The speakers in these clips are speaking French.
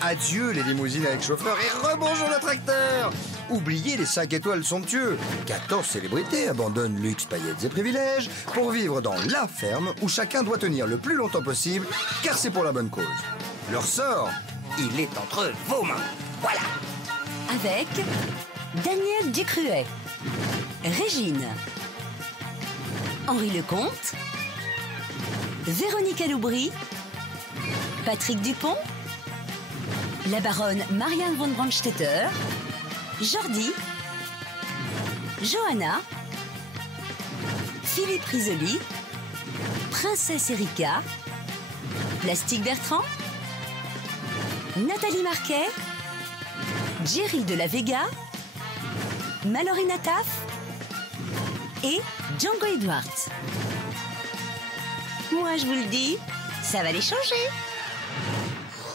Adieu les limousines avec chauffeur et rebonjour le tracteur. Oubliez les 5 étoiles somptueux. 14 célébrités abandonnent luxe, paillettes et privilèges pour vivre dans la ferme où chacun doit tenir le plus longtemps possible car c'est pour la bonne cause. Leur sort, il est entre vos mains. Voilà. Avec Daniel Ducruet, Régine, Henri Lecomte, Véronique Aloubry, Patrick Dupont, la baronne Marianne von Brandstetter, Jordi, Johanna, Philippe Risoli, Princesse Erika, Plastique Bertrand, Nathalie Marquet, Jerry de la Vega, Mallory Nataf et Django Edwards. Moi, je vous le dis, ça va les changer.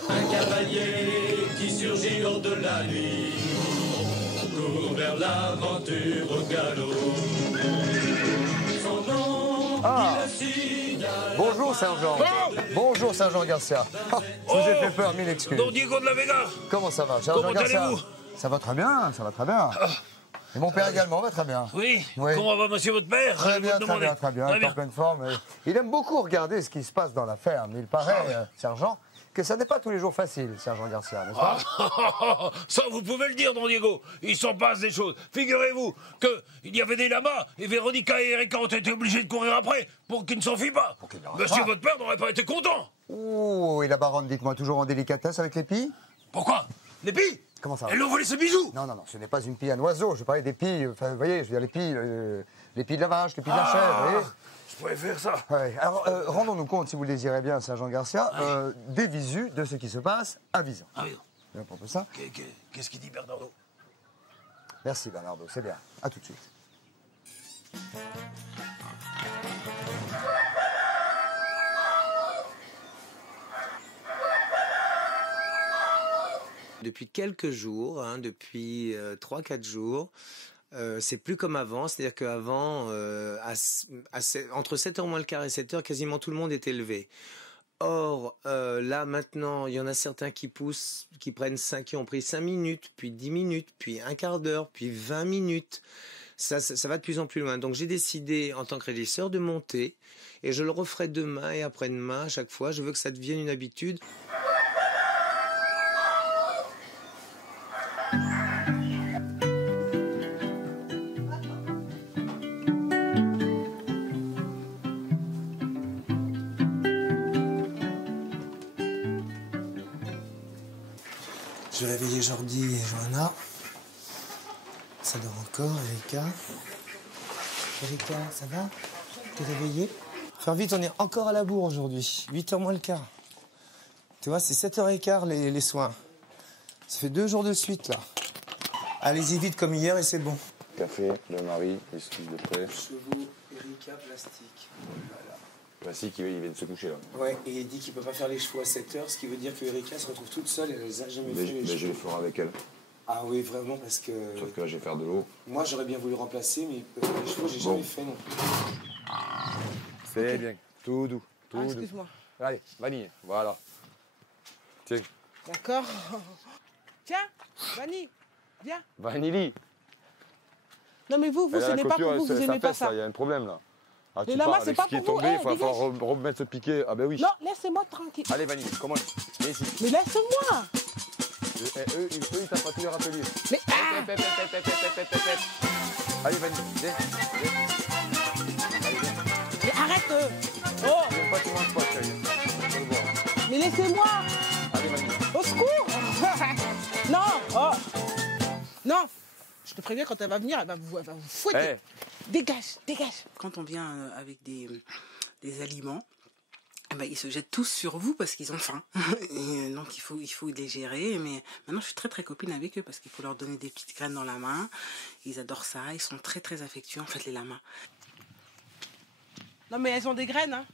Un cavalier qui surgit lors de la nuit court vers l'aventure au galop. Son nom, il le signale. Bonjour Sergent. Bonjour Sergent Garcia. Je vous ai fait peur, mille excuses. Don Diego de la Vega. Comment ça va, Sergent Comment Garcia? allez-vous? Ça va très bien, ça va très bien. Et mon père également va très bien. Oui. Oui. Comment va monsieur votre père? Très bien, Vous très bien, demandez. très bien. Très Il est en bien. pleine forme. Il aime beaucoup regarder ce qui se passe dans la ferme. Il paraît, Sergent, que ça n'est pas tous les jours facile, Sergent Garcia, n'est-ce pas? Ça, vous pouvez le dire, Don Diego. Il s'en passe des choses. Figurez-vous qu'il y avait des lamas et Véronica et Erika ont été obligés de courir après pour qu'ils ne s'enfuient pas. Monsieur votre père n'aurait pas été content. Ouh, et la baronne, dites-moi, toujours en délicatesse avec les pies? Pourquoi? Les pies? Comment ça? Elles lui ont volé ses bijoux. Non, non, non, ce n'est pas une pie à un oiseau. Je parlais des pies, enfin, vous voyez, je veux dire les pies de la vache, les pies de la chèvre, vous voyez? Je pourrais faire ça. Ouais. Alors, rendons-nous compte, si vous le désirez bien, Sergent Garcia, des visus de ce qui se passe à Visan. Ah oui. Et à propos de ça, Qu'est-ce qu'il dit, Bernardo? merci Bernardo, c'est bien. À tout de suite. Depuis quelques jours, depuis 3-4 jours, c'est plus comme avant. C'est-à-dire qu'avant, entre 7h moins le quart et 7h, quasiment tout le monde était levé. Or, là, maintenant, il y en a certains qui poussent, qui ont pris 5 minutes, puis 10 minutes, puis un quart d'heure, puis 20 minutes. Ça va de plus en plus loin. Donc, j'ai décidé, en tant que régisseur, de monter. Et je le referai demain et après-demain, à chaque fois. Je veux que ça devienne une habitude. Je vais réveiller Jordi et Johanna. Ça dort encore, Erika. Erika, ça va? T'es réveillée? Faire vite, on est encore à la bourre aujourd'hui. 8h moins le quart. Tu vois, c'est 7h15 les soins. Ça fait 2 jours de suite, là. Allez-y vite comme hier et c'est bon. Café, le mari, les suites de près. Chevaux, Erika, plastique. Voilà. Plastique, il vient de se coucher là. Ouais, et il dit qu'il peut pas faire les chevaux à 7h, ce qui veut dire que Erika se retrouve toute seule et elle les a jamais fait les Mais je chevaux. les ferai avec elle. Ah oui, vraiment, parce que... Sauf que là, je vais faire de l'eau. Moi, j'aurais bien voulu remplacer, mais les chevaux, j'ai jamais fait non plus. C'est bien. Tout doux. Tout doux. Excuse-moi. Allez, vanille. Voilà. Tiens. D'accord. Tiens, Vanille, viens. Vanille. Non mais vous, ce n'est pas pour vous, vous n'aimez pas ça. Il y a un problème là. Ah, Les tu lamas, pars c'est avec pas ce qui est pour vous. tombé, Eh, il va dégage. falloir remettre ce piquet. Ah ben oui. Non, laissez-moi tranquille. Allez, Vanille, comment? Viens ici. Mais laisse-moi. Eux, ils tapent à tous les râteliers. Mais Allez, Vanille, viens. Mais arrête. Oh, Tu n'aimes pas, tu manges pas, chérie. On le voit. mais laissez-moi. Allez, Vanille. Au secours. Non. Oh. Non. Je te préviens, quand elle va venir, elle va vous fouetter. Eh. Dégage, dégage. Quand on vient avec des aliments, eh ben, ils se jettent tous sur vous parce qu'ils ont faim. Et donc il faut les gérer. Mais maintenant je suis très très copine avec eux parce qu'il faut leur donner des petites graines dans la main. Ils adorent ça, ils sont très très affectueux en fait les lamas. Non mais elles ont des graines, hein.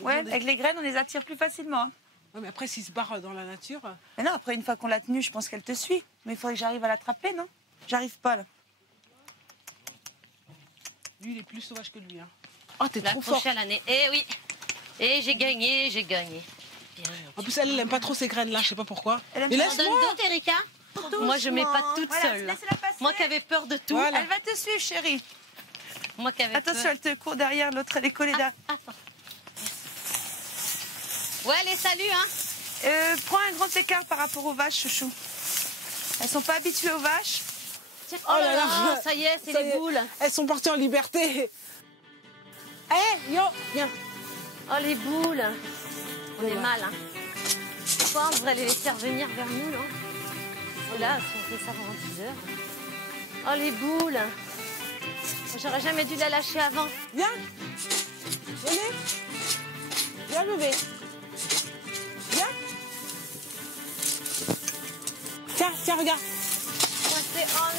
Ouais, avec les graines on les attire plus facilement. Hein. Ouais, mais après s'ils se barrent dans la nature... Mais non, après une fois qu'on l'a tenue, je pense qu'elle te suit. Mais il faudrait que j'arrive à l'attraper, non? J'arrive pas là. Lui il est plus sauvage que lui, hein. Oh, t'es La trop fort. prochaine année. Eh oui. Et j'ai gagné, j'ai gagné. En plus, elle aime pas trop ces graines-là, je sais pas pourquoi. Elle aime Mais bien. laisse-moi. Donne d'autres, Erika. Moi, je mets pas toute Voilà, seule. là. laissez-la passer. Moi qui avais peur de tout. Voilà. Elle va te suivre, chérie. Moi qui avais Attention, peur. elle te court derrière, l'autre, elle est collée derrière. Attends. Ouais, allez, salut, hein. Prends un grand écart par rapport aux vaches, chouchou. Elles sont pas habituées aux vaches. Oh là là, ça y est, c'est Ça y les est. boules. Elles sont parties en liberté. Eh, yo, viens. Oh, les boules. On est mal, hein. Pourquoi on devrait les laisser revenir vers nous, non? Oh là, si on fait ça pendant 10 heures. Oh, les boules. J'aurais jamais dû la lâcher avant. Viens. Venez. Viens, bébé. Viens. Tiens, tiens, regarde.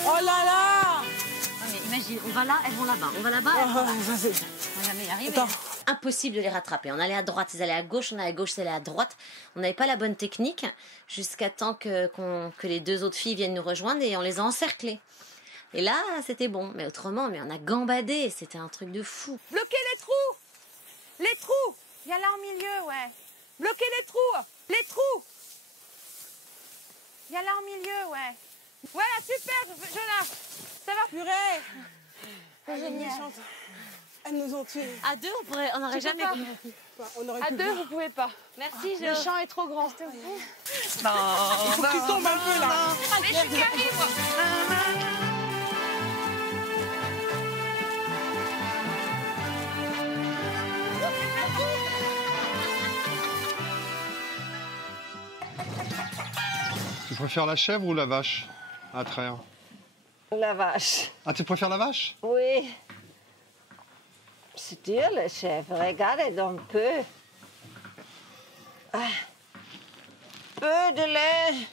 Oh là là. Non, mais imagine, on va là, elles vont là-bas. On va là-bas, elles vont là. Ça, c'est... On va jamais y arriver. Attends. Impossible de les rattraper. On allait à droite, ils allaient à gauche, on allait à gauche, ils allaient à droite. On n'avait pas la bonne technique jusqu'à temps que les deux autres filles viennent nous rejoindre et on les a encerclées. Et là, c'était bon. Mais autrement, mais on a gambadé. C'était un truc de fou. Bloquez les trous. Les trous. Il y a là au milieu, ouais. Bloquez les trous. Les trous. Il y a là au milieu, ouais. Voilà, super, Jonas. Ça va? Purée. J'ai une chance. Elles nous ont tués. À deux, on n'aurait Tu peux jamais... pas. On aurait À pu deux, le vous pouvez pas. Merci, Le Jo. champ est trop grand. Il faut que tu tombes un peu là. Mais je suis carrée, moi. Tu préfères la chèvre ou la vache à traire? La vache. Ah, tu préfères la vache? Oui. C'est dur, le chef. Regardez donc peu. Ah. Peu de lait.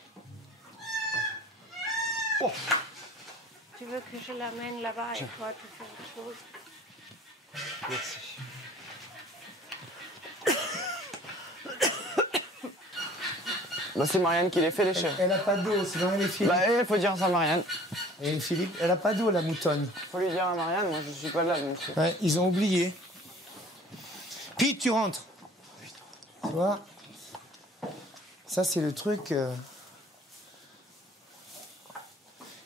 Oh. Tu veux que je l'amène là-bas et toi, tu fais autre chose? Merci. Bah, c'est Marianne qui les fait, les chèvres. Elle a pas d'eau, c'est Marianne et Philippe. Bah, il faut dire ça à Marianne. Et Philippe, elle a pas d'eau, la moutonne. Faut lui dire à Marianne, moi je suis pas là. Donc... Ouais, ils ont oublié. Pete, tu rentres. Tu vois? Ça, c'est le truc.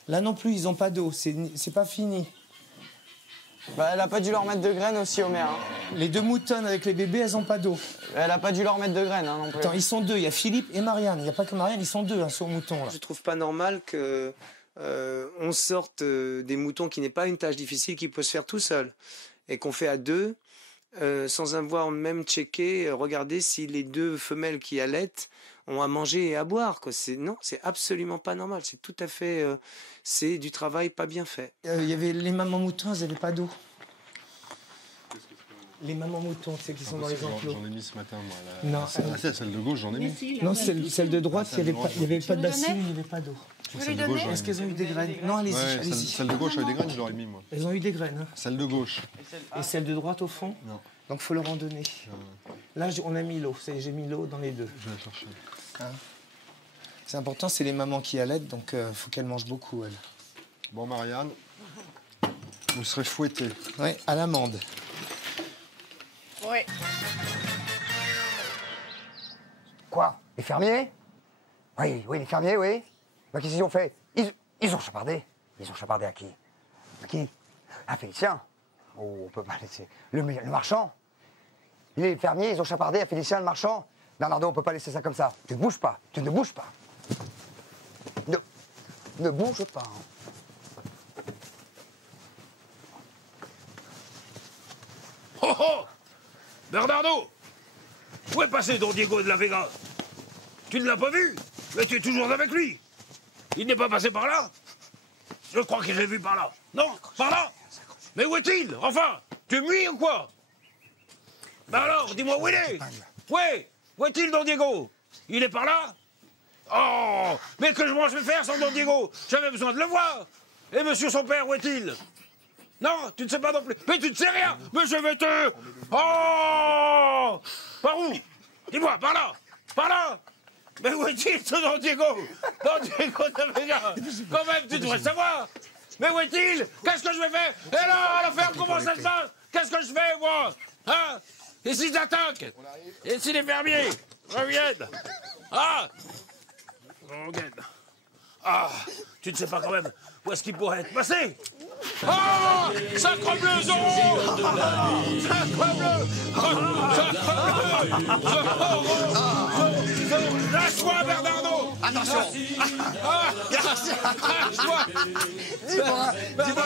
Là non plus, ils ont pas d'eau. C'est pas fini. Bah, elle a pas dû leur mettre de graines aussi, Homer. Hein. Les deux moutonnes avec les bébés, elles ont pas d'eau. Elle a pas dû leur mettre de graines, hein, non plus. Attends, ils sont deux. Il y a Philippe et Marianne. Il n'y a pas que Marianne, ils sont deux hein, sur le mouton. Là. Je trouve pas normal que on sorte des moutons qui n'est pas une tâche difficile qui peut se faire tout seul et qu'on fait à deux sans avoir même checké, regardé si les deux femelles qui allaitent ont à manger et à boire. Quoi. Non, c'est absolument pas normal. C'est tout à fait, c'est du travail pas bien fait. Il y avait les mamans moutons, elles n'avaient pas d'eau. Les mamans moutons, c'est qui sont dans les enclos. J'en ai mis ce matin, moi. Non, celle de gauche, j'en ai mis. Non, celle de droite, il n'y avait pas de bassine, il n'y avait pas d'eau. Celle de gauche, j'en ai Est-ce mis. qu'elles ont eu des graines? Non, allez-y, Ouais, allez-y. celle de gauche avec des graines, je l'aurais mis, moi. Elles ont eu des graines. Hein. Celle de gauche. Et celle de droite au fond? Non. Donc il faut leur en donner. Là, on a mis l'eau. J'ai mis l'eau dans les deux. Je vais la chercher. Hein? C'est important, c'est les mamans qui allaitent, donc il faut qu'elles mangent beaucoup, elles. Bon, Marianne, vous serez fouettée. Oui, à l'amende. Oui. Quoi? Les fermiers? Oui, les fermiers, oui. Bah, qu'est-ce qu'ils ont fait? Ils ont chapardé. Ils ont chapardé à qui? À qui? À Félicien. Oh, on peut pas laisser. Le marchand. Les fermiers, ils ont chapardé à Félicien, le marchand. Bernardo, on peut pas laisser ça comme ça. Tu ne bouges pas. Tu ne bouges pas. Ne bouge pas. Oh oh! Bernardo! Où est passé Don Diego de la Vega? Tu ne l'as pas vu? Mais tu es toujours avec lui. Il n'est pas passé par là? Je crois que je l'ai vu par là. Non? Par là? Mais où est-il? Enfin! Tu es muet ou quoi? Ben alors, dis-moi où il est? Ouais! Où est-il, Don Diego? Il est par là? Oh! Mais que je vais faire sans Don Diego? J'avais besoin de le voir! Et monsieur son père, où est-il? Non, tu ne sais pas non plus. Mais tu ne sais rien. Mais je vais te... Oh! Par où? Dis-moi, par là. Par là. Mais où est-il, ce Don Diego? Don Diego de Vega. Quand même, tu devrais savoir. Mais où est-il? Qu'est-ce que je vais faire? Et là, à la ferme, comment ça se passe? Qu'est-ce que je fais, moi? Hein? Et s'ils attaquent? Et si les fermiers? reviennent. Ah, reviennent. Ah, tu ne sais pas quand même où est-ce qu'il pourrait être passé. Ah, sacre-bleu, Zorro. Sacre-bleu. Zorro. Lâche-moi, Bernardo. Attention. Lâche-moi. Dis-moi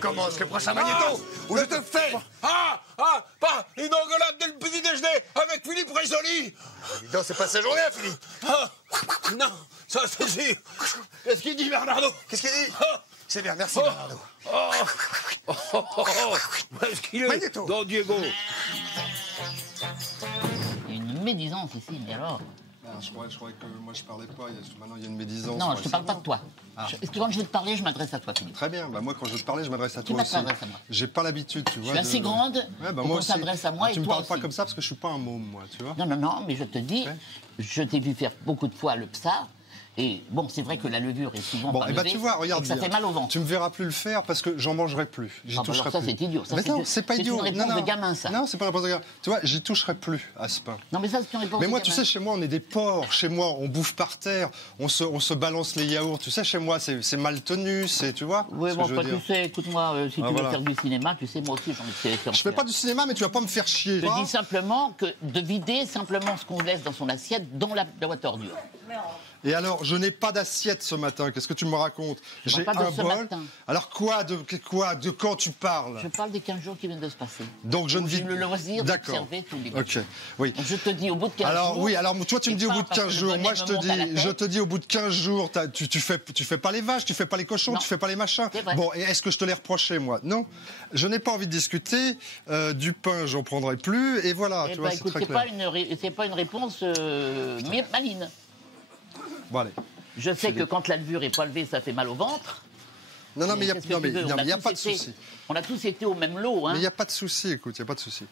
comment est-ce que prochain magnéto où je te fais. Pas une engueulade dès le petit déjeuner avec Philippe Risoli. Dis donc, c'est pas sa journée, Philippe. Non, ça c'est sûr. Qu'est-ce qu'il dit, Bernardo? Qu'est-ce qu'il dit? C'est bien, merci, Bernardo. Où est-ce qu'il est, Magnéto. Don Diego? Il y a une médisance ici, mais alors... Je croyais que moi je parlais pas, maintenant il y a une médisance. Non, je te parle pas de toi. Parce que quand je veux te parler, je m'adresse à toi, Philippe. Très bien, moi quand je veux te parler, je m'adresse à toi aussi. Tu m'adresses à moi. J'ai pas l'habitude, tu vois. Je suis assez grande pour qu'on s'adresse à moi et tu me toi parles pas aussi. comme ça parce que je suis pas un môme, moi, tu vois. Non, mais je te dis, je t'ai vu faire beaucoup de fois le PSA. Et bon, c'est vrai que la levure est souvent pas levée, tu vois, regarde et que ça bien. fait mal au ventre. Tu me verras plus le faire parce que j'en mangerai plus. J'y toucherai ça, plus. c'est idiot. Ça, Mais non, c'est pas idiot. C'est une réponse de gamin, ça. Non, c'est pas une réponse de gamin. Tu vois, j'y toucherai plus à ce pain. Non, mais ça, c'est une réponse Mais de moi, gamin. tu sais, chez moi, on est des porcs. Chez moi, on bouffe par terre. On se balance les yaourts. Tu sais, chez moi, c'est mal tenu. Tu vois Oui, ce bon, que je veux tu dire. sais, écoute-moi, si tu veux voilà. faire du cinéma, tu sais, moi aussi, j'en ai fait. Je fais pas du cinéma, mais tu vas pas me faire chier. Je dis simplement que de vider simplement ce qu'on laisse dans son assiette dans la boîte à ordures. Et alors, je n'ai pas d'assiette ce matin. Qu'est-ce que tu me racontes? J'ai pas de un ce bol. matin. Alors De quand tu parles? Je parle des 15 jours qui viennent de se passer. Donc je ne vis. J'ai eu le loisir D'accord. d'observer tous les Ok. Oui. Donc, je te dis au bout de 15 alors, jours. oui, alors toi tu me dis au bout de 15 jours. Moi je te dis au bout de 15 jours, tu fais pas les vaches, tu fais pas les cochons, tu fais pas les machins. Bon, et est-ce que je te l'ai reproché, moi? Non. Je n'ai pas envie de discuter. Du pain, j'en prendrai plus. Et voilà, Eh tu vois, ben, c'est écoute, très clair. c'est pas une réponse maline. Bon, allez. Je sais que quand la levure est pas levée, ça fait mal au ventre. Non, mais il qu'est-ce que tu veux? n'y a pas de souci. On a tous été au même lot. Hein. Mais il n'y a pas de souci, écoute, il n'y a pas de souci.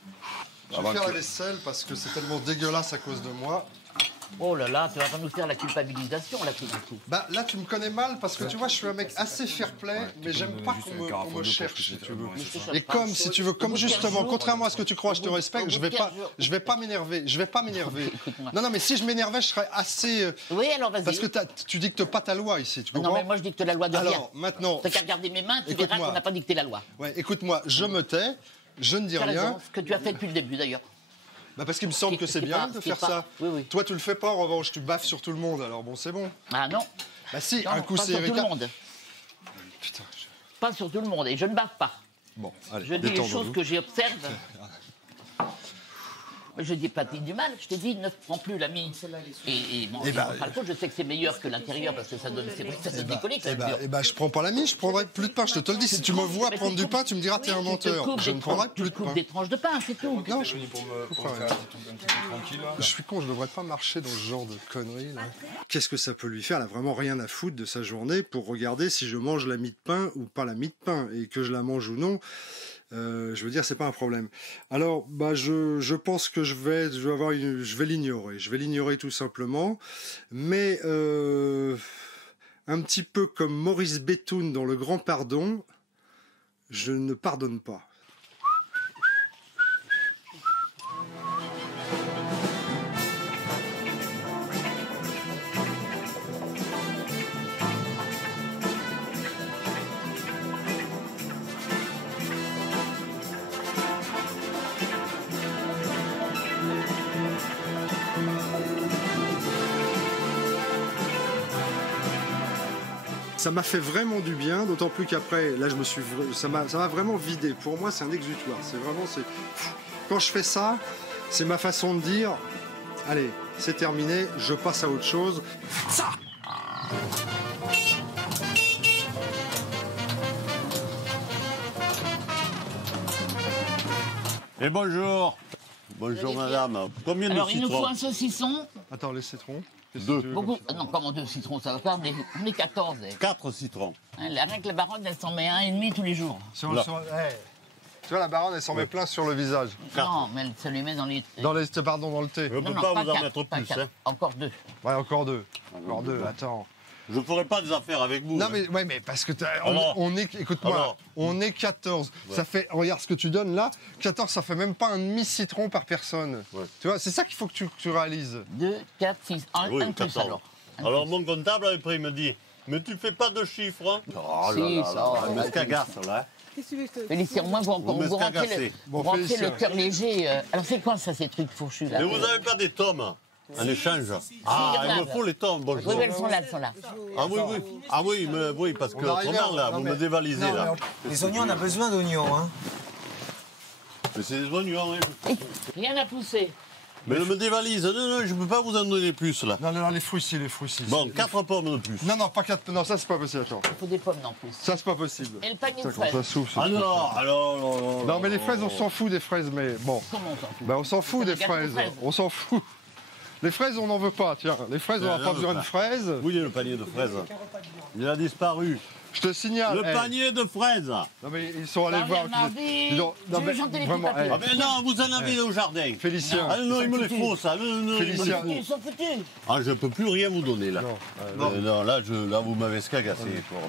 Je vais faire la vaisselle parce que c'est tellement dégueulasse à cause de moi. Oh là là, tu vas pas nous faire la culpabilisation là tout d'un coup. Bah là tu me connais mal parce que tu vois je suis un mec assez fair-play mais j'aime pas qu'on me cherche si tu veux. Et comme si tu veux, comme justement, contrairement à ce que tu crois, je te respecte, je vais pas m'énerver, Non mais si je m'énervais je serais assez. Oui alors vas-y. Parce que tu dictes pas ta loi ici, tu comprends? Non mais moi je dicte la loi de rien. Alors maintenant. T'as qu'à regarder mes mains, tu verras qu'on n'a pas dicté la loi. Ouais, écoute-moi, je me tais, je ne dis rien. Ce que tu as fait depuis le début d'ailleurs. Bah parce qu'il me semble que c'est bien de faire ça. Oui. Toi, tu le fais pas, en revanche, tu baffes sur tout le monde, alors bon, c'est bon. Ah non. Bah si, non, un coup c'est Erika. Pas sur tout le monde. Putain. Pas sur tout le monde, et je ne baffe pas. Bon, allez, je dis les choses que j'observe. Je dis pas du mal, je t'ai dit ne prends plus l'ami. Et bon, je sais que c'est meilleur que l'intérieur parce que ça donne, c'est vrai que ça donne des coliques. Je prends pas l'ami, je prendrai plus de pain, je te le dis. Si tu me vois prendre du pain, tu me diras t'es un menteur. Je ne prendrai plus de pain. Tu coupes des tranches de pain, c'est tout. Non, je suis tranquille. Je suis con, je devrais pas marcher dans ce genre de conneries là. Qu'est-ce que ça peut lui faire? Elle a vraiment rien à foutre de sa journée pour regarder si je mange la mie de pain ou pas la mie de pain et que je la mange ou non. Je veux dire, c'est pas un problème. Alors, je pense que je vais l'ignorer. Je vais l'ignorer tout simplement. Mais un petit peu comme Maurice Béthune dans Le Grand Pardon, je ne pardonne pas. Ça m'a fait vraiment du bien, d'autant plus qu'après, là, ça m'a vraiment vidé. Pour moi, c'est un exutoire. Quand je fais ça, c'est ma façon de dire, allez, c'est terminé, je passe à autre chose. Ça. Et bonjour. Bonjour madame. Combien de citrons? Alors il nous faut un saucisson. Attends, les citrons. Deux. Beaucoup. Non, comment 2 citrons, ça va pas, on est 14. 4 citrons. Rien que la baronne, elle s'en met 1,5 tous les jours. Tu vois, la baronne, elle s'en met plein sur le visage. Non, mais elle se les met dans les... Dans le thé. Je ne peux pas vous en mettre plus. Encore 2. Ouais, encore 2. Encore 2, attends. Je ferai pas des affaires avec vous. Non, hein. mais, ouais, mais parce que Alors, on est, écoute-moi, alors. on est 14. Ouais. Ça fait, regarde ce que tu donnes là, 14, ça fait même pas un demi-citron par personne. Ouais. Tu vois, c'est ça qu'il faut que tu réalises. 2, 4, 6. Un Oui, plus 14. alors. Alors mon comptable, après, il me dit, mais tu fais pas de chiffres, hein. Oh Si, là ça, là, ouais, il me cagasse, là. Qu'est-ce que tu veux que je te Félicien, au moins vous me rentrez scagacez. Bon, le Félicien. cœur léger. Alors c'est quoi ça, ces trucs fourchus là? Mais vous n'avez pas des tomes en échange? Ah, il y en a, il me faut les tomes, Oui, bonjour. elles sont là, elles sont là. Ah oui, oui. Ah oui, mais, oui, parce que On arrive autrement, là, non, vous mais- me dévalisez, non, là. Les oignons, on a besoin d'oignons, hein. Mais c'est des oignons, hein. Rien à pousser. Mais ne me dévalise. Non, non, je ne peux pas vous en donner plus, là. Non, non, non, les fruits, si, les fruits, si. Bon, 4 pommes de plus. Non, non, pas 4. Non, ça, c'est pas possible, attends. Il faut des pommes en plus. Ça, c'est pas possible. Et le panier de Ça, quand fraises. ça souffle, ce Ah truc. non, alors, non, Non, mais les fraises, on s'en fout des fraises, mais bon. Comment on s'en fout? Ben, on s'en fout C'est des un gâteau de fraises. fraises. On s'en fout. Les fraises, on n'en veut pas, tiens. Les fraises, on n'a pas besoin de fraises. Oui, le panier de fraises. Il a disparu. Je te signale. Le hey. panier de fraises. Non, mais ils sont allés Dans voir. le mardi, Non, je vais chanter les vraiment, petits papiers. Ah ben non, vous en avez au jardin. Félicien. Ah non, il me les faut, ça. Non, non, non, Félicien. il me les Ils faut. sont foutus. Ah, je ne peux plus rien vous donner, là. Non, Non, là, vous m'avez scagassé.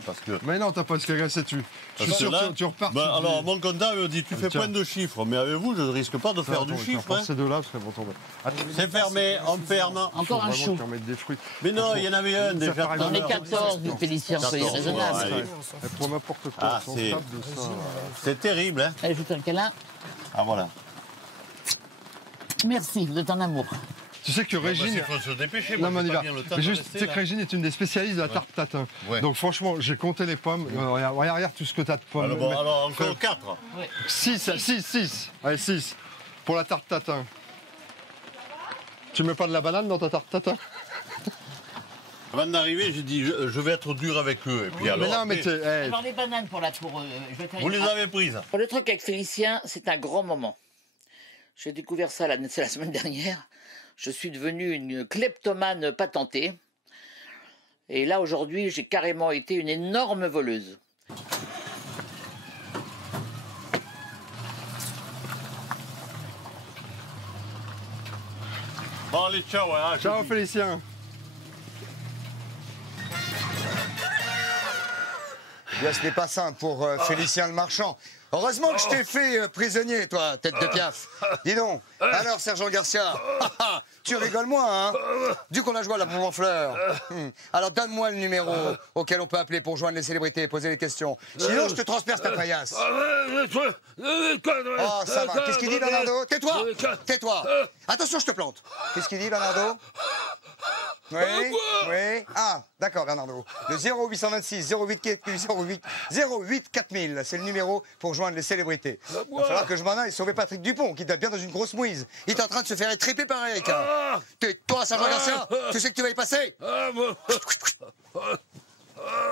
Parce que... Mais non, t'as pas ce qu'agacé, tu. Je suis sûr que tu repars. Ben, alors, mon comptable me dit, tu fais Tiens. point de chiffres. Mais avec vous, je ne risque pas de faire du chiffre. Hein. Ces deux-là, ce serait bon tomber. C'est fermé, on ferme. Encore un chou. Des fruits. Mais non, il y en avait un déjà. paraît On est 14, Félicien, soyez 14, raisonnable. allez. Pour n'importe quoi. Ah, on c'est- se tape de ça. C'est terrible, hein. Allez, je vous fais un câlin. Ah, voilà. Merci, vous êtes en amour. Tu sais que Régine. Il faut se dépêcher, Non, moi, mais on j'ai y pas va. bien le temps Mais de juste, rester, tu sais que là. Régine est une des spécialistes de la tarte tatin. Ouais. Donc franchement, j'ai compté les pommes. Regarde tout ce que t'as de pommes. Alors, bon, Mais- alors encore 4. 6. Allez, 6. Pour la tarte tatin. Tu mets pas de la banane dans ta tarte tatin? Avant d'arriver, j'ai dit, je vais être dur avec eux. Et puis alors, Mais non, mais après, t'es. hey, Alors les bananes pour je vais faire vous une- les avez prises. Le truc avec Félicien, c'est un grand moment. J'ai découvert ça c'est la semaine dernière. Je suis devenue une kleptomane patentée. Et là, aujourd'hui, j'ai carrément été une énorme voleuse. Bon, allez, ciao. Hein, je Ciao dis. Félicien. Eh bien, ce n'est pas simple pour Félicien le Marchand. Heureusement que je t'ai fait prisonnier, toi, tête de piaf. Dis donc, alors, Sergent Garcia, tu rigoles moins, hein? Du qu'on a joué à la pompe en fleurs. Alors, donne-moi le numéro auquel on peut appeler pour joindre les célébrités et poser les questions. Sinon, je te transperce ta paillasse. Oh, ça va. Qu'est-ce qu'il dit, Bernardo? Tais-toi! Tais-toi! Attention, je te plante. Qu'est-ce qu'il dit, Bernardo? Oui, oui. Ah, d'accord, Bernardo. Le 0826 08 4000, c'est le numéro pour joindre les célébrités. Il va falloir que je m'en aille sauver Patrick Dupont, qui tape bien dans une grosse mouise. Il est en train de se faire étriper par Erika. Tais-toi, Sergent Garcia. Tu sais que tu vas y passer?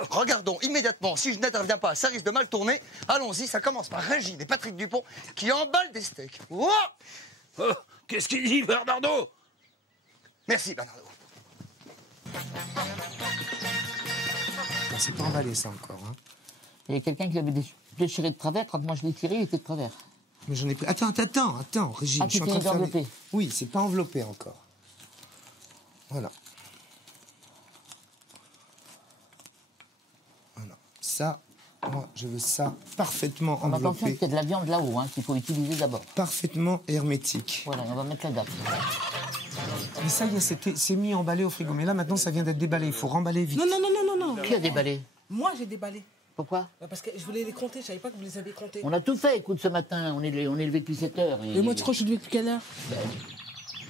Regardons immédiatement, si je n'interviens pas, ça risque de mal tourner. Allons-y, ça commence par Régine et Patrick Dupont qui emballent des steaks. Ouah. Qu'est-ce qu'il dit, Bernardo? Merci, Bernardo. C'est pas emballé, ça, encore. Hein. Il y a quelqu'un qui l'avait déchiré de travers. Quand moi je l'ai tiré, il était de travers. Mais j'en ai pris. Attends, Régine. Ah, je suis tu en train de finis faire. d'envelopper. Oui, c'est pas enveloppé encore. Voilà. Voilà. Ça, moi, je veux ça parfaitement On attention enveloppé. qu'il y a de la viande là-haut, hein, qu'il faut utiliser d'abord. Parfaitement hermétique. Voilà, on va mettre la date. Mais ça y est, c'est mis emballé au frigo. Mais là, maintenant, ça vient d'être déballé. Il faut remballer vite. Non, non, non, non, non, non. Qui a déballé? Moi, j'ai déballé. Pourquoi? Parce que je voulais les compter, je savais pas que vous les avez comptés. On a tout fait, écoute, ce matin. On est levé depuis 7 heures. Et moi, tu crois que je suis levé depuis quelle heure?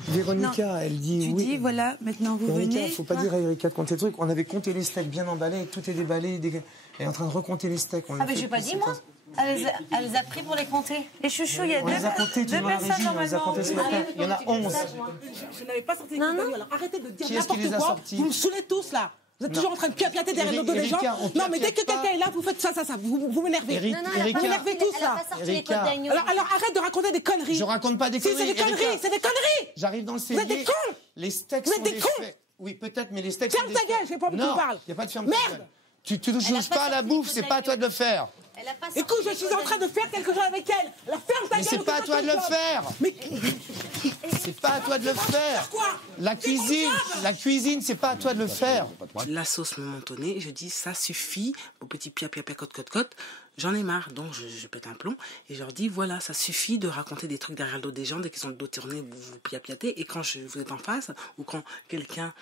Véronica, elle dit Tu oui. dis, voilà, maintenant vous Véronica, venez. faut pas dire à Erika de compter le truc. On avait compté les steaks bien emballés, tout est déballé. Elle est en train de recompter les steaks. Ah, mais j'ai pas dit, moi. Elle les a pris pour les compter. Les chouchous, il y a On les a comptés, tu deux vois, la personnes Régine, on les a normalement. comptés ce matin. Il y en a 11. Je n'avais pas sorti les compagnies, alors arrêtez de dire Qui est-ce qui n'importe les a quoi. sortis? Vous me saoulez tous, là. Vous êtes Non. toujours en train de piapiater derrière le dos des gens. Erika, on Non, mais dès que piapiate pas. quelqu'un est là, vous faites ça. Vous m'énervez. Erika, Non, non, elle a Vous pas m'énervez sorti- tous, elle a là. pas sorti les Erika. côtes d'agneau. Alors arrête de raconter des conneries. Je raconte pas des Si, conneries. c'est des conneries, Erika. c'est des conneries. J'arrive dans le Vous êtes cellier. des cons. Les steaks Vous êtes sont des des cons. faits. Oui, peut-être, mais les steaks Ferme sont ta des gueule, faits. j'ai pas envie que tu me Non, parles. il n'y a pas de ferme ta Merde. gueule. Tu touches Elle a pas pas à la sorti bouffe, les c'est côtes pas à toi de le faire. Écoute, je suis en train de faire quelque chose avec elle. Alors ferme ta gueule. Mais c'est pas à toi de le faire. Mais c'est pas à toi de le faire. La cuisine, c'est pas à toi de le faire. La sauce me montonnait et je dis ça suffit, au petit pia cote. J'en ai marre, donc je pète un plomb et je leur dis voilà, ça suffit de raconter des trucs derrière le dos des gens, dès qu'ils ont le dos tourné, vous piatez, et quand vous êtes en face ou quand quelqu'un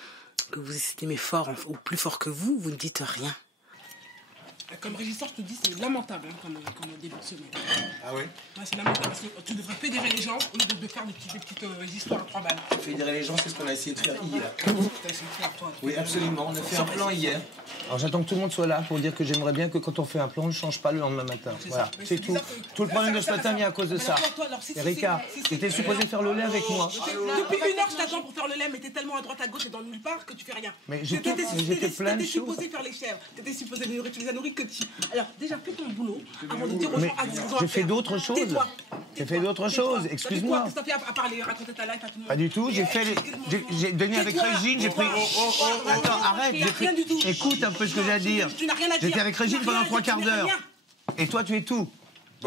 que vous estimez fort ou plus fort que vous, vous ne dites rien. Comme régisseur, je te dis, c'est lamentable comme début de semaine. Ah oui? Ouais, c'est lamentable parce que tu devrais fédérer les gens au lieu de faire des petites histoires à 3 balles. Fédérer les gens, c'est ce qu'on a essayé de faire hier. T'as essayé de faire, toi. Oui, absolument. On a fait un plan hier. Alors j'attends que tout le monde soit là pour dire que j'aimerais bien que quand on fait un plan, on ne change pas le lendemain matin. Voilà, c'est tout. Tout le problème de ce matin vient à cause de ça. Erika, t'étais supposé faire le lait avec moi. Depuis 1 heure, je t'attends pour faire le lait, mais t'es tellement à droite à gauche et dans nulle part que tu fais rien. Mais j'ai fait plein de choses. T'étais supposé faire les chèvres, t'étais supposé les nourrir, tu les as nourris que tu. Alors déjà fais ton boulot avant de dire aux gens à ce qu'ils ont à faire. J'ai fait d'autres choses. J'ai fait d'autres choses, excuse-moi. Qu'est-ce que t'as fait à part raconter ta life à tout le monde? Pas du tout, j'ai donné avec Régine, j'ai pris... Attends, arrête, j'ai pris... Écoute un peu ce que j'ai à dire. J'étais avec Régine pendant 3 quarts d'heure. Et toi, tu es tout.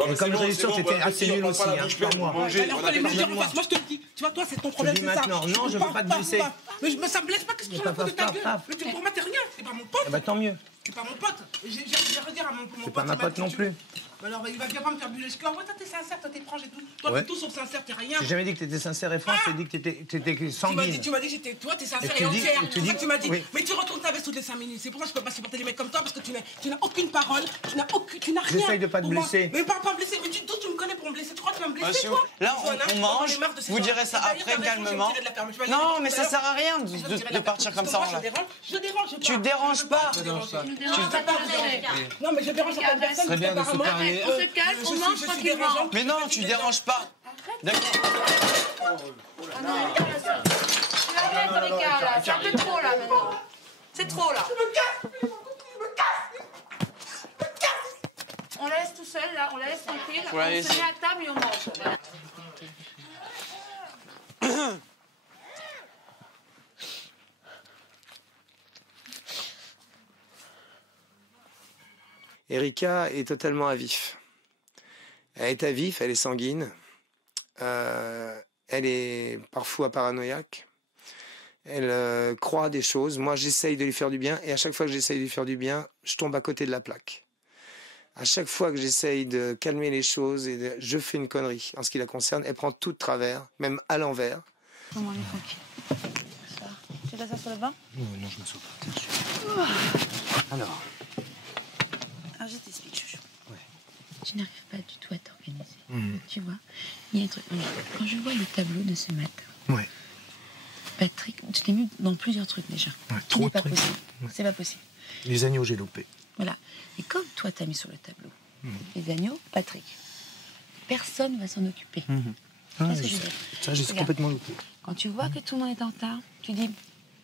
Et comme régisseur, c'était assez nul aussi, par moi. Moi, je te le dis. Tu vois, toi, c'est ton problème, c'est ça. Maintenant, non, je veux pas te blesser. Mais ça me blesse pas, qu'est-ce que tu me fous de ta gueule? Mais pour moi, t'es rien, c'est pas mon pote. Eh ben, tant mieux. C'est pas mon pote. J'ai redire à mon pote. C'est pas ma pote non plus. Alors, il va bien pas me faire buller le score. Ouais, toi, t'es sincère, toi, t'es franche et tout. Toi, t'es tout sauf sincère, t'es rien. J'ai jamais dit que t'étais sincère et franche, j'ai dit que t'étais sanguine. Tu m'as dit que toi, t'es sincère et entière. C'est ça que tu m'as dit. Mais tu retournes ta veste toutes les 5 minutes. C'est pour ça que je peux pas supporter les mecs comme toi, parce que tu n'as aucune parole, tu n'as rien. J'essaye de pas te blesser. Mais pas me blesser. Mais tu me connais pour me blesser. Tu crois que tu vas me blesser, toi? Là, on mange, vous direz ça après calmement. Non, mais ça sert à rien de partir comme ça. Je dérange pas. Tu déranges pas. Non, mais je dérange pas personne. Très bien de se parler. On se calme, on mange tranquillement. Mais non, tu déranges pas. D'accord. Ah non, Erika, là, tu arrêtes, Erika, là. C'est un peu trop, là, maintenant. C'est trop, là. On la laisse tout seul, là. On la laisse tranquille. On se met à table et on mange. Erika est totalement à vif. Elle est à vif, elle est sanguine. Elle est parfois paranoïaque. Elle croit à des choses. Moi, j'essaye de lui faire du bien. Et à chaque fois que j'essaye de lui faire du bien, je tombe à côté de la plaque. À chaque fois que j'essaye de calmer les choses, je fais une connerie. En ce qui la concerne, elle prend tout de travers, même à l'envers. Comment on est tranquille. Tu laisses ça sur le banc? Non, je me sauve pas. Alors je t'explique, chouchou. Ouais. Tu n'arrives pas du tout à t'organiser. Tu vois, il y a un truc. Quand je vois le tableau de ce matin, ouais. Patrick, tu t'es mis dans plusieurs trucs déjà. Ouais, trop de trucs. Ouais. C'est pas possible. Les agneaux, j'ai loupé. Voilà. Et comme toi, t'as mis sur le tableau les agneaux, Patrick, personne va s'en occuper. Qu'est-ce que je veux dire? Ça, j'ai complètement loupé. Quand tu vois que tout le monde est en retard, tu dis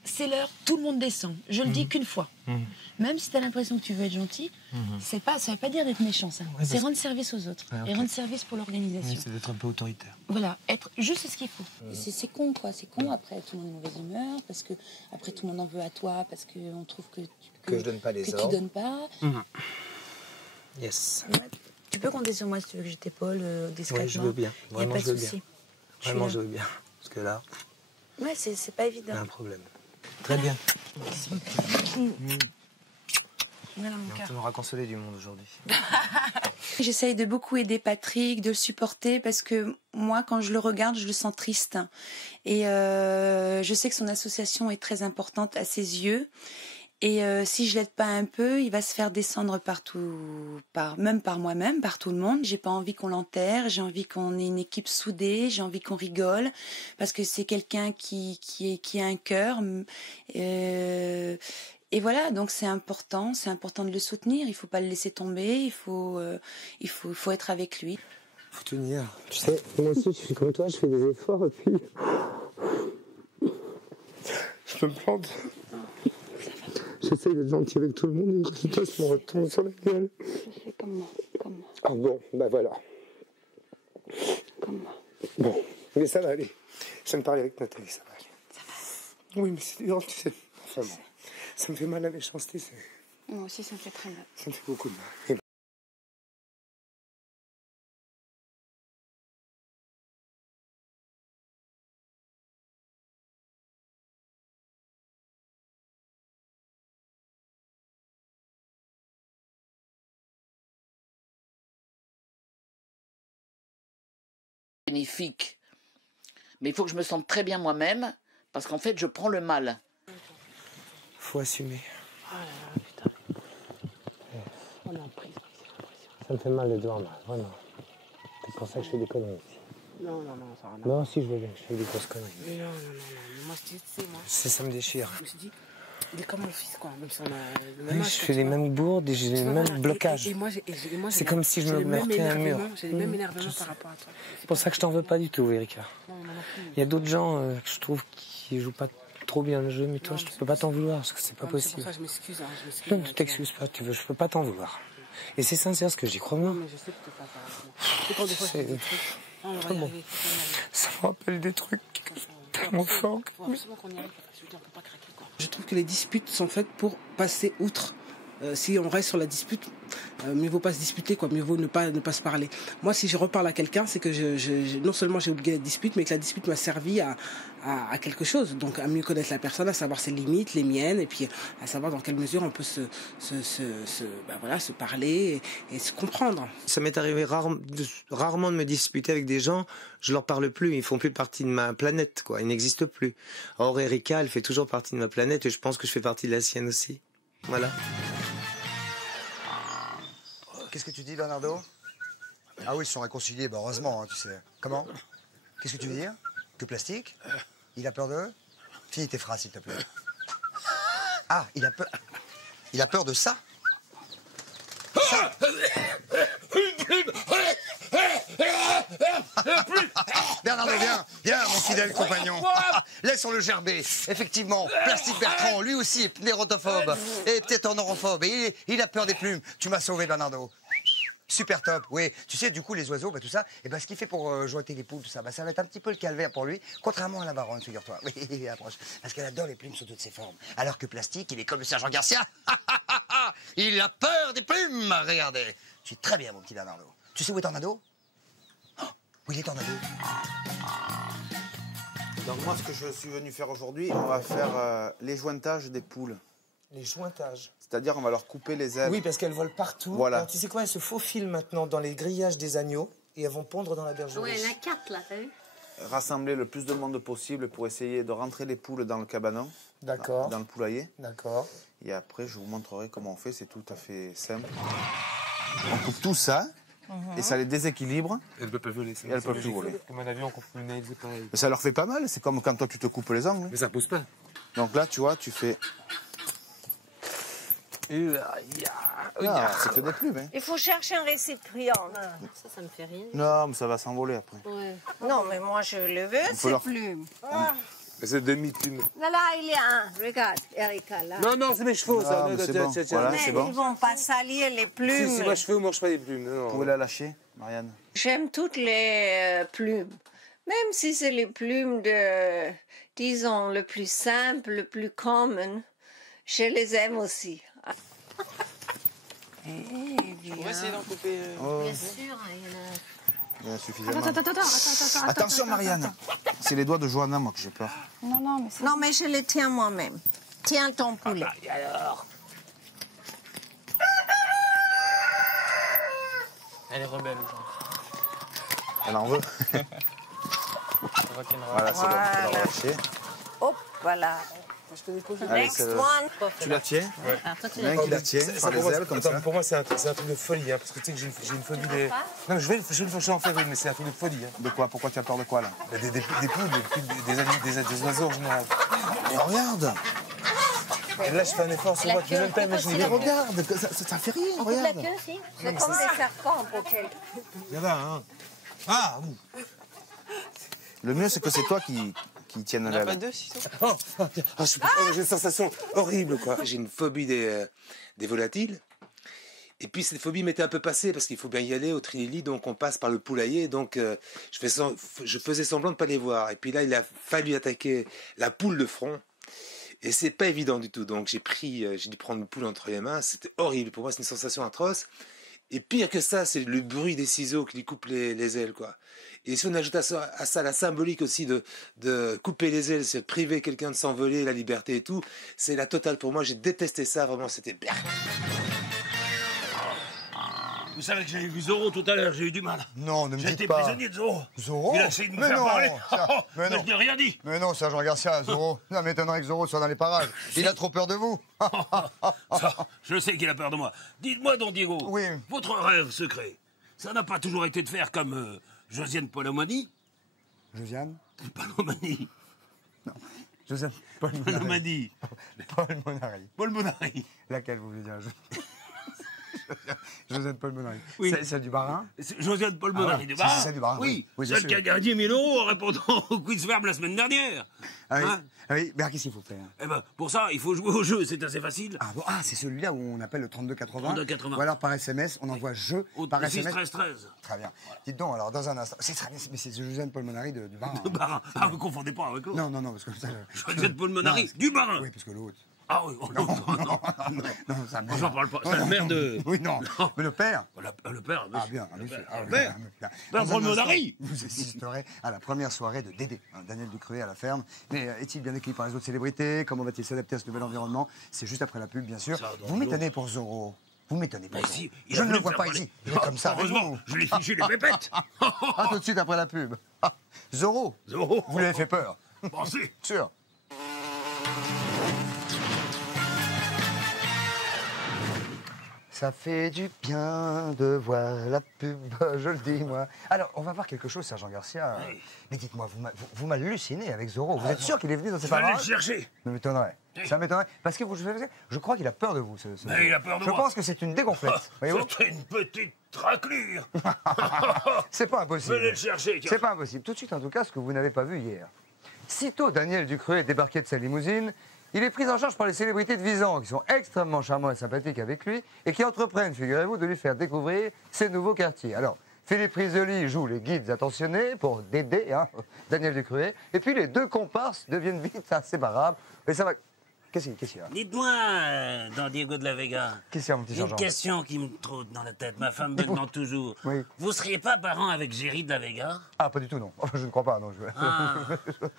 c'est l'heure, tout le monde descend. Je le dis qu'une fois. Même si tu as l'impression que tu veux être gentil, ça ne veut pas dire d'être méchant, ça. Ouais, c'est rendre service aux autres et rendre service pour l'organisation. Oui, c'est d'être un peu autoritaire. Voilà, être juste ce qu'il faut. C'est con, quoi. C'est con. Après, tout le monde est de mauvaise humeur, parce que après, tout le monde en veut à toi, parce qu'on trouve que je donne pas les ordres. Tu donnes pas. Yes. Ouais, tu peux compter sur moi si tu veux que je t'épaule discrètement. Oui, je veux bien. Vraiment, je veux bien. Vraiment, je veux bien. Parce que là... Ouais, c'est pas évident. Il y a un problème. Très bien. Voilà, mon cœur. Tu m'auras consolé du monde aujourd'hui. J'essaye de beaucoup aider Patrick, de le supporter, parce que moi, quand je le regarde, je le sens triste. Et je sais que son association est très importante à ses yeux. Et si je l'aide pas un peu, il va se faire descendre partout, même par moi-même, par tout le monde. J'ai pas envie qu'on l'enterre, j'ai envie qu'on ait une équipe soudée, j'ai envie qu'on rigole, parce que c'est quelqu'un qui a un cœur. Et voilà, donc c'est important de le soutenir. Il faut pas le laisser tomber, il faut être avec lui. Faut tenir. Tu sais, moi aussi, je suis comme toi, je fais des efforts et puis je me plante. J'essaye d'être gentil avec tout le monde et le résultat, je me retombe sur la gueule. Je fais comme moi. Ah bon, bah voilà. Comme moi. Bon, mais ça va aller. Je viens de parler avec Nathalie, ça va aller. Ça va. Oui, mais c'est dur, tu sais. Enfin bon, ça me fait mal la méchanceté. Moi aussi, ça me fait très mal. Ça me fait beaucoup de mal. Bénéfique. Mais il faut que je me sente très bien moi-même, parce qu'en fait, je prends le mal. Faut assumer. Oh là là, putain. On est en prison. Ça me fait mal de te voir mal, vraiment. C'est pour ça que je fais des conneries ici. Non, ça va. Non, si je veux bien, je fais des grosses conneries. Mais non. Moi, tu sais, moi. Ça me déchire. Je me suis dit, il est comme mon fils, quoi. Même si on a le même âge. Je fais les mêmes bourdes et j'ai les mêmes blocages. C'est comme si je me heurtais à un mur. J'ai les mêmes énervements par rapport à toi. C'est pour ça que je t'en veux pas du tout, Erika. Il y a d'autres gens que je trouve qui jouent pas trop bien le jeu, mais toi, je peux pas t'en vouloir parce que c'est pas possible. C'est pour ça que je m'excuse. Non, tu t'excuses pas, je peux pas t'en vouloir. Et c'est sincère ce que je dis, crois-moi. Mais je sais que tu fais pas ça. Quand des fois, je fais des trucs. Bon. Ça me rappelle des trucs tellement forts. Je trouve que les disputes sont faites pour passer outre. Si on reste sur la dispute, mieux vaut pas se disputer, quoi. Mieux vaut ne pas se parler. Moi, si je reparle à quelqu'un, c'est que non seulement j'ai oublié la dispute, mais que la dispute m'a servi à quelque chose. Donc, à mieux connaître la personne, à savoir ses limites, les miennes, et puis à savoir dans quelle mesure on peut se parler et se comprendre. Ça m'est arrivé rarement de me disputer avec des gens. Je leur parle plus. Ils font plus partie de ma planète, quoi. Ils n'existent plus. Or, Erika, elle fait toujours partie de ma planète, et je pense que je fais partie de la sienne aussi. Voilà. Qu'est-ce que tu dis, Bernardo? Ah oui, ils se sont réconciliés, bah heureusement, hein, tu sais. Comment? Qu'est-ce que tu veux dire? Que plastique? Il a peur d'eux? Finis tes phrases, s'il te plaît. Ah, il a peur de ça? Bernardo, viens, mon fidèle compagnon. Laissons-le gerber. Effectivement, Plastique Bertrand, lui aussi est pnérotophobe et peut-être ornophobe. Et il a peur des plumes. Tu m'as sauvé, Bernardo. Super top, oui. Tu sais, du coup, les oiseaux, tout ça, et ce qu'il fait pour jointer les poules, tout ça, ça va être un petit peu le calvaire pour lui, contrairement à la baronne, figure-toi. Oui, approche. Parce qu'elle adore les plumes sous toutes ses formes. Alors que Plastique, il est comme le sergent Garcia. Il a peur des plumes, regardez. Tu es très bien, mon petit Bernardo. Tu sais où est Tornado? Où il est Tornado? Donc moi, ce que je suis venu faire aujourd'hui, on va faire les jointages des poules. Les jointages. C'est-à-dire, on va leur couper les ailes. Oui, parce qu'elles volent partout. Voilà. Alors, tu sais quoi, elles se faufilent maintenant dans les grillages des agneaux et elles vont pondre dans la bergerie. Ouais, il y en a 4 là, t'as vu? Rassembler le plus de monde possible pour essayer de rentrer les poules dans le cabanon. D'accord. Dans le poulailler. D'accord. Et après, je vous montrerai comment on fait. C'est tout à fait simple. On coupe tout ça. Et ça les déséquilibre. Elles peuvent voler. Elles peuvent tout voler. À mon avis, on coupe le nail, c'est pareil. Mais ça leur fait pas mal. C'est comme quand toi, tu te coupes les ongles. Mais ça pousse pas. Donc là, tu vois, tu fais... Ah, c'est que des plumes, hein. Il faut chercher un récipient. Ça me fait rien. Non, mais ça va s'envoler après. Ouais. Non, mais moi, je le veux, ces plumes. Mais c'est demi-plume. Là, il y a un. Regarde, Erika, là. Non, c'est mes chevaux, ça. Mais c'est bon. Voilà, mais c'est bon. ils vont pas salir les plumes. Si moi, cheveux, mange pas les plumes. Vous pouvez la lâcher, Marianne? J'aime toutes les plumes. Même si c'est les plumes de, disons, le plus simple, le plus common, je les aime aussi. On va essayer d'en couper. Bien sûr, Il y en a suffisamment. Attends. Attention, Marianne. C'est les doigts de Johanna, moi, que j'ai peur. Non, mais je les tiens moi-même. Tiens ton poulet. Alors. Elle est rebelle aujourd'hui. Elle en veut. Voilà, c'est bon. Tu l'as relâché. Hop, voilà. Allez, Next one. Tu la tiens? Ouais. Il y en a un qui la tient par les ailes, comme ça. Pour moi, c'est un truc de folie, hein, parce que tu sais que j'ai une phobie des... Non, mais je vais en faire une, mais c'est un truc de folie. Hein. De quoi? Pourquoi tu as peur de quoi, là? Des poules, des oiseaux en général. Mais regarde! Et là, je fais un effort sur moi, tu peux même pas imaginer. Mais regarde, ça fait rien, regarde. C'est comme des serpents, peut-être. Il y en a un. Ah, Le mieux, c'est que c'est toi qui tienne l'aile. Pas deux, sinon. J'ai une sensation horrible, quoi. J'ai une phobie des volatiles. Et puis cette phobie m'était un peu passée parce qu'il faut bien y aller au Trinelli, donc on passe par le poulailler, donc je faisais semblant de pas les voir. Et puis là, il a fallu attaquer la poule de front. Et c'est pas évident du tout. Donc j'ai dû prendre une poule entre les mains. C'était horrible. Pour moi, c'est une sensation atroce. Et pire que ça, c'est le bruit des ciseaux qui lui coupent les ailes, quoi. Et si on ajoute à ça la symbolique aussi de couper les ailes, c'est priver quelqu'un de s'envoler, la liberté et tout, c'est la totale pour moi. J'ai détesté ça, vraiment, c'était... Vous savez que j'avais vu Zorro tout à l'heure, j'ai eu du mal. Non, ne me J'ai dites été pas. prisonnier de Zorro. Zorro? Il a essayé de me Mais faire non, parler. mais non. Je n'ai rien dit. Mais non, sergent Garcia, Zorro. Ça m'étonnerait que Zorro soit dans les parages. Il a trop peur de vous. Ça, je sais qu'il a peur de moi. Dites-moi, Don Diego, votre rêve secret, ça n'a pas toujours été de faire comme Josiane Palomani? Josiane? Palomani. Non. Josiane Palomani. Paul Monari. Paul Monari. Laquelle vous voulez dire? Josiane Paul Monari. Oui. C'est celle du Barin? Josiane Paul Monari ouais. du Barin. C'est celle du Barin, oui. Oui, Celle qui a gagné 1000 € en répondant au quiz ferme la semaine dernière. Ah oui, Hein? mais qu'est-ce qu'il faut faire? Eh ben, pour ça, il faut jouer au jeu, c'est assez facile. Ah bon, c'est celui-là où on appelle le 3280. 3280. Ou alors par SMS, on envoie jeu par Au 6 SMS. 13 13. Très bien. Dites donc, alors dans un instant. C'est très bien, mais c'est Josiane Paul Monari du Barin. Du Barin. Ah, vous confondez pas avec l'autre. Non, parce que ça. Josiane Paul Monari du Barin. Oui, parce que l'autre. Ah oui, non, sa mère. J'en parle pas. C'est la mère de. Oui, non. Mais le père. Le père, Ah bien, monsieur. Le père. Dans Paul un Monari. instant, vous assisterez à la première soirée de Dédé, Daniel Ducruet à la ferme. Mais est-il bien accueilli par les autres célébrités? Comment va-t-il s'adapter à ce nouvel environnement? C'est juste après la pub, bien sûr. Vous m'étonnez pour Zorro. Vous m'étonnez pour Zorro. Je ne le vois pas ici. Il est comme ça. Heureusement, je l'ai fiché les pépettes. Ah, tout de suite après la pub. Zorro. Vous l'avez fait peur. Pensez. Sûr. Ça fait du bien de voir la pub, je le dis, moi. Alors, on va voir quelque chose, sergent Garcia. Oui. Mais dites-moi, vous m'hallucinez avec Zorro. Vous êtes sûr qu'il est venu dans ces parages? Je vais aller le chercher. Ça m'étonnerait. Oui. Ça m'étonnerait. Parce que je crois qu'il a peur de vous, ce Mais il a peur de moi. Je pense que c'est une dégonflette. C'est une petite raclure. C'est pas impossible. Je vais aller le chercher. C'est pas impossible. Tout de suite, en tout cas, ce que vous n'avez pas vu hier. Sitôt Daniel Ducruet est débarqué de sa limousine, il est pris en charge par les célébrités de Visan, qui sont extrêmement charmants et sympathiques avec lui, et qui entreprennent, figurez-vous, de lui faire découvrir ses nouveaux quartiers. Alors, Philippe Risoli joue les guides attentionnés pour Dédé, Daniel Ducruet, et puis les deux comparses deviennent vite inséparables. Et ça va... Qu'est-ce qu'il y a? Dites-moi, Don Diego de la Vega. Qu'est-ce qu'il y a, mon petit sergent? Une question qui me trotte dans la tête. Ma femme me demande toujours. Oui. Vous seriez pas parent avec Géry de la Vega? Ah, pas du tout, non. Je ne crois pas, non.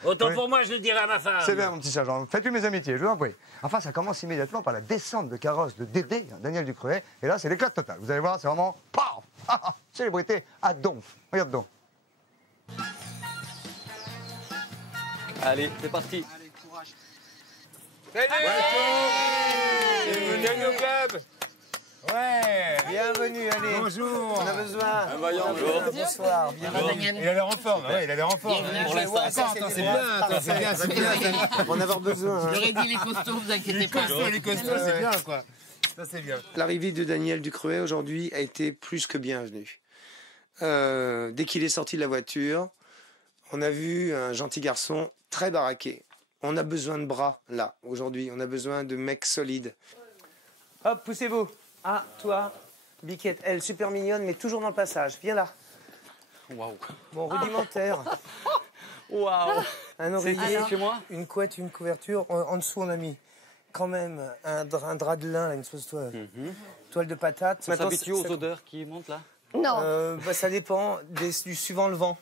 Autant pour moi, je le dirai à ma femme. C'est bien, mon petit sergent. Faites-lui mes amitiés, je vous en prie. Enfin, ça commence immédiatement par la descente de carrosse de Dédé, Daniel Ducruet. Et là, c'est l'éclat total. Vous allez voir, c'est vraiment... Paf! Célébrité à donf. Regarde donc. Allez, c'est parti. Allez, courage. Bienvenue au club. Ouais. Bienvenue, allez. Bonjour. On a besoin. Bonjour. Bonsoir. Bienvenue. Il a l'air en forme. Ouais, il a l'air en forme. Pour l'instant, c'est bien. On va en avoir besoin. J'aurais dit les costauds, vous inquiétez pas. Les costauds, c'est bien, quoi. Ça, c'est bien. L'arrivée de Daniel Ducruet aujourd'hui a été plus que bienvenue. Dès qu'il est sorti de la voiture, on a vu un gentil garçon très baraqué. On a besoin de bras, là, aujourd'hui. On a besoin de mecs solides. Hop, poussez-vous. Ah, toi, Biquette, elle, super mignonne, mais toujours dans le passage. Viens là. Waouh. Bon, rudimentaire. Waouh. Un oreiller, chez moi. une couette, une couverture. En dessous, on a mis quand même un drap de lin, là, une espèce de toile de patate. Ça s'habitue aux odeurs qui montent, là? Non. Ça dépend du suivant le vent.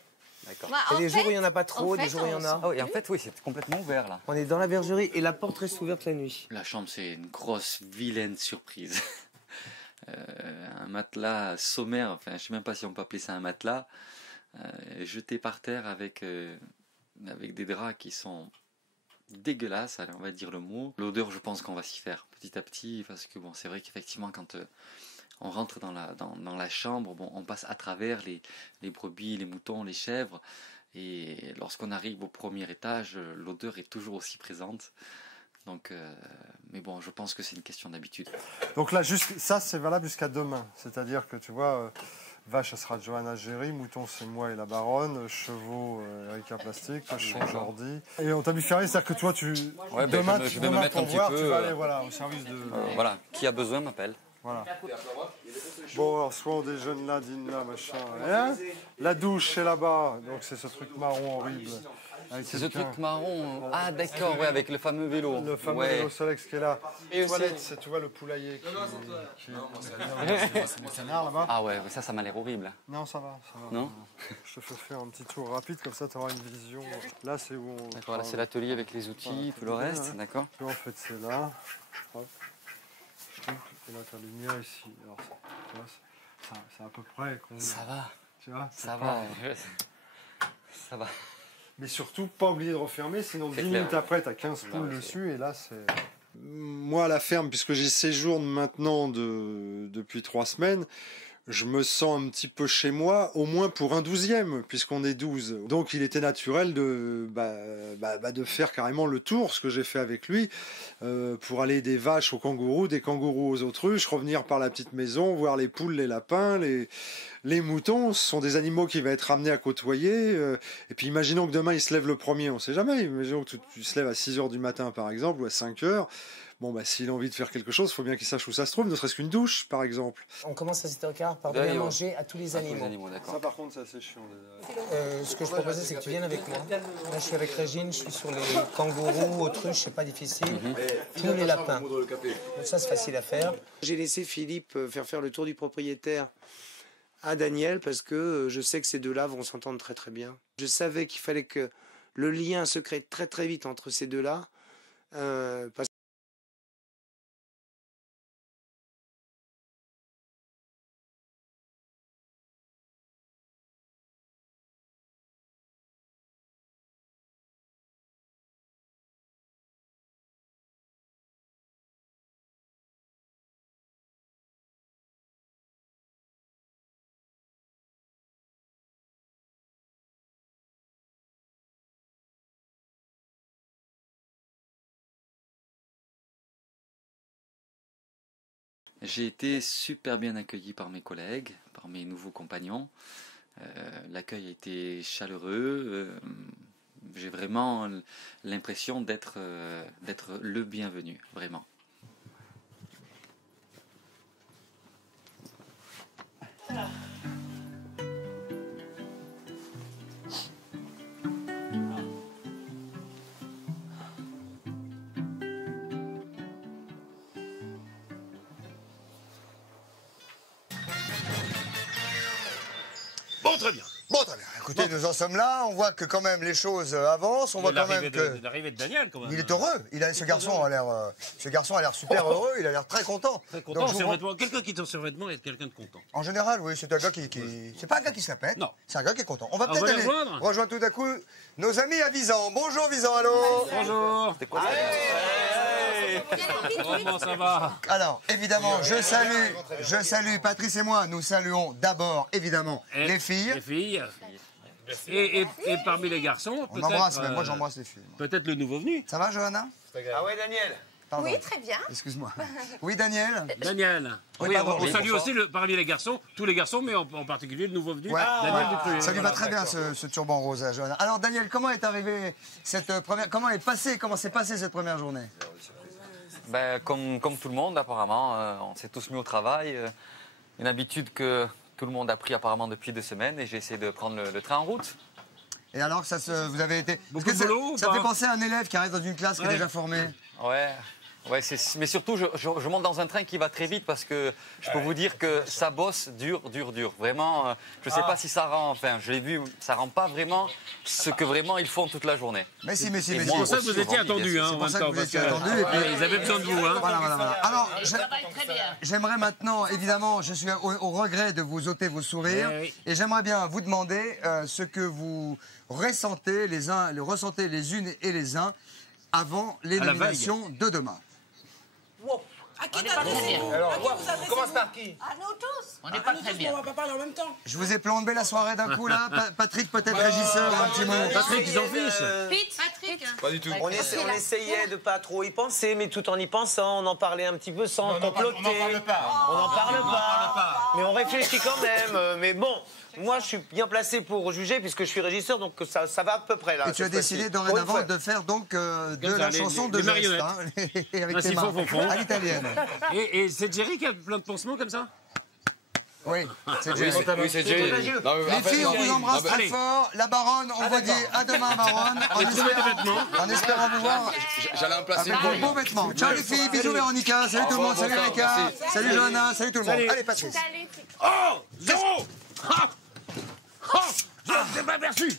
D'accord. Il y a des jours où il n'y en a pas trop, des jours où il y en a. Ah oui, en fait, oui, c'est complètement ouvert, là. On est dans la bergerie et la porte reste ouverte la nuit. La chambre, c'est une grosse, vilaine surprise. Un matelas sommaire, enfin, je ne sais même pas si on peut appeler ça un matelas, jeté par terre avec des draps qui sont dégueulasses, allez, on va dire le mot. L'odeur, je pense qu'on va s'y faire petit à petit, parce que bon, c'est vrai qu'effectivement, quand on rentre dans la chambre, bon, on passe à travers les brebis, les moutons, les chèvres, et lorsqu'on arrive au premier étage, l'odeur est toujours aussi présente. Donc, mais bon, je pense que c'est une question d'habitude. Donc là, ça, c'est valable jusqu'à demain. C'est-à-dire que, tu vois, vache, ça sera Johanna Géry, mouton, c'est moi et la baronne, chevaux, Erika Plastique, cochon, Jordi. Et on t'a mis ferré, c'est-à-dire que toi, Ouais, demain, je vais me mettre un petit peu... Tu vas aller au service de... voilà, qui a besoin m'appelle. Voilà. Bon, alors, soit on déjeune là, dîne là, machin. Hein, la douche, c'est là-bas. Donc, c'est ce truc marron horrible. C'est ce truc marron. Ah, d'accord, ouais, avec le fameux vélo. Le fameux vélo Solex qui est là. Et toilette, c'est, tu vois, le poulailler qui... Non, moi, c'est mon canard là-bas. Ah ouais, ça m'a l'air horrible. Non, ça va. Non. Je te fais faire un petit tour rapide, comme ça, tu auras une vision. Là, c'est où on... D'accord, là, c'est l'atelier avec les outils, tout le reste, d'accord. En fait, c'est là. Hop. Et là, tu as la lumière ici. Alors, ça c'est à peu près... Ça va. Tu vois, ça va. Ça va. Mais surtout, pas oublier de refermer, sinon 10 minutes après, tu as 15 poules dessus, et là, c'est... Moi, à la ferme, puisque j'y séjourne maintenant depuis 3 semaines, je me sens un petit peu chez moi, au moins pour un 12e, puisqu'on est 12. Donc il était naturel de faire carrément le tour, ce que j'ai fait avec lui, pour aller des vaches aux kangourous, des kangourous aux autruches, revenir par la petite maison, voir les poules, les lapins, les moutons. Ce sont des animaux qui vont être amenés à côtoyer. Et puis imaginons que demain il se lève le premier, on ne sait jamais. Imaginons que tu se lèves à 6h du matin par exemple, ou à 5h. Bon, s'il a envie de faire quelque chose, il faut bien qu'il sache où ça se trouve, ne serait-ce qu'une douche, par exemple. On commence à 7h15 par donner à manger à tous les animaux. Ça, par contre, c'est assez chiant. Ce que je proposais, c'est que tu viennes avec moi. Là, je suis avec Régine, je suis sur les kangourous, autruches, c'est pas difficile. Nous, les lapins. Donc ça, c'est facile à faire. J'ai laissé Philippe faire le tour du propriétaire à Daniel, parce que je sais que ces deux-là vont s'entendre très très bien. Je savais qu'il fallait que le lien se crée très très vite entre ces deux-là, parce J'ai été super bien accueilli par mes collègues, par mes nouveaux compagnons. L'accueil a été chaleureux. J'ai vraiment l'impression d'être le bienvenu, vraiment. Bon, très bien. Bon, très bien. Écoutez, nous en sommes là. On voit que quand même les choses avancent. On voit quand même que l'arrivée de Daniel, quand même. Il est heureux. Ce garçon a l'air super heureux. Il a l'air très content. Très content. Quelqu'un qui est en survêtement est quelqu'un de content. En général, oui, c'est un gars qui... C'est pas un gars qui se la pète. Non. C'est un gars qui est content. On va peut-être aller rejoindre tout à coup nos amis à Visan. Bonjour Visan, allô. Bonjour. C'était quoi comment ça va? Alors, évidemment, je salue Patrice et moi. Nous saluons d'abord, évidemment, les filles. Les filles. Et parmi les garçons, on embrasse, mais moi j'embrasse les filles. Peut-être le nouveau venu. Ça va, Johanna? Ah ouais, Daniel. Pardon. Oui, très bien. Excuse-moi. Oui, Daniel. Daniel. Oui, on salue aussi parmi les garçons, tous les garçons, mais en particulier le nouveau venu, Daniel Ducruet. Ça lui va très bien, ce turban rose à Johanna. Alors, Daniel, comment est arrivée cette première... Comment s'est passée cette première journée? Comme tout le monde, apparemment, on s'est tous mis au travail. Une habitude que tout le monde a pris apparemment depuis 2 semaines, et j'ai essayé de prendre le train en route. Et alors, vous avez été... Beaucoup de boulot, ça fait penser à un élève qui arrive dans une classe qui est déjà formée. Ouais, mais surtout, je monte dans un train qui va très vite, parce que je peux vous dire que ça bosse dur. Vraiment, je ne sais pas si ça rend, enfin, je l'ai vu, ça rend pas vraiment ce que vraiment ils font toute la journée. Mais si. C'est pour ça que vous étiez attendu, en même temps. Ils avaient besoin de vous, hein. Voilà. Alors, j'aimerais maintenant, évidemment, je suis au regret de vous ôter vos sourires, et j'aimerais bien vous demander ce que vous ressentez les unes et les uns avant l'élimination de demain. À qui t'adressez? Alors, on commence par qui? À nous tous. On n'est pas très bien. On va pas parler en même temps. Je vous ai plombé la soirée d'un coup, là. Patrick, peut-être régisseur, un petit mot. Patrick, ils en fichent. Pete, Patrick. Pas du tout. On essayait de pas trop y penser, mais tout en y pensant, on en parlait un petit peu sans comploter. On n'en parle pas. Mais on réfléchit quand même. Mais bon, moi, je suis bien placé pour juger puisque je suis régisseur, donc ça va à peu près là. Et tu as décidé dorénavant de faire donc de la chanson de marionnettes. Avec tes mains, à l'italienne. Et c'est Jerry qui a plein de pansements comme ça? Oui, c'est Jerry. Oui, c'est Jerry. Les filles, on vous embrasse très fort. La baronne, on vous dit à demain, baronne. En espérant vous voir. J'allais en placer avec vos beaux vêtements. Ciao les filles, bisous Véronica. Salut tout le monde, salut Erika. Salut Johanna, salut tout le monde. Allez, Patrice. Oh, zéro. Je ne t'ai pas aperçu.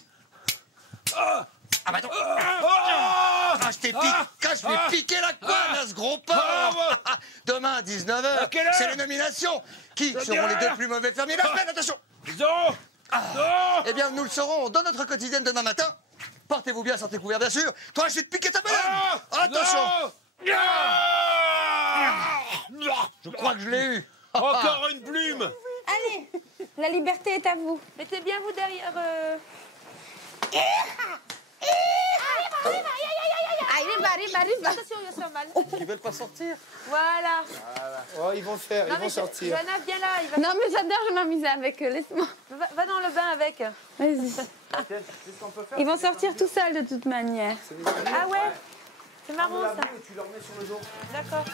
Ah bah non. Ah, je t'ai piqué, je vais piquer la couenne à ce gros porc. Demain à 19h, c'est les nominations. Qui seront les 2 plus mauvais fermiers de la semaine? Attention. Eh bien, nous le saurons dans notre quotidienne demain matin. Portez-vous bien, sortez couverts, bien sûr. Toi, je vais te piquer ta banane. Attention. Je crois que je l'ai eu. Encore une plume. Allez, la liberté est à vous. Mettez bien vous derrière... Arrive. Attention, il va se mal. Ils veulent pas sortir. Voilà. Oh, ils vont faire, ils vont sortir. Johanna, viens là. Non, mais j'adore, je m'amuser avec eux, laisse-moi. Va dans le bain avec. Vas-y. Ils vont sortir tout seuls de toute manière. Ah ouais? C'est marrant ça. Tu leur mets sur le dos. D'accord.